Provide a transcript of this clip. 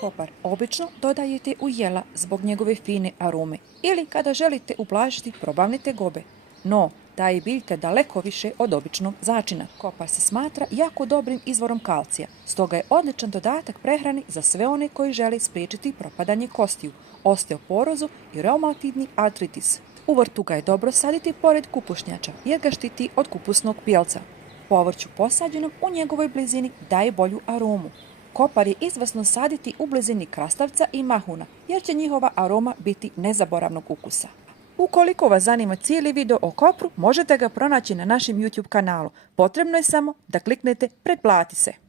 Kopar obično dodajete u jela zbog njegove fine arome ili kada želite ublažiti probavne gobe. No, daje biljke daleko više od običnog začina. Kopar se smatra jako dobrim izvorom kalcija, stoga je odličan dodatak prehrani za sve one koji žele spriječiti propadanje kostiju, osteoporozu i reumatoidni artritis. U vrtu ga je dobro saditi pored kupušnjača jer ga štiti od kupusnog pjelca. Povrću posađenom u njegovoj blizini daje bolju aromu. Kopar je izvrsno saditi u blizini krastavca i mahuna jer će njihova aroma biti nezaboravnog ukusa. Ukoliko vas zanima cijeli video o kopru, možete ga pronaći na našem YouTube kanalu. Potrebno je samo da kliknete pretplati se.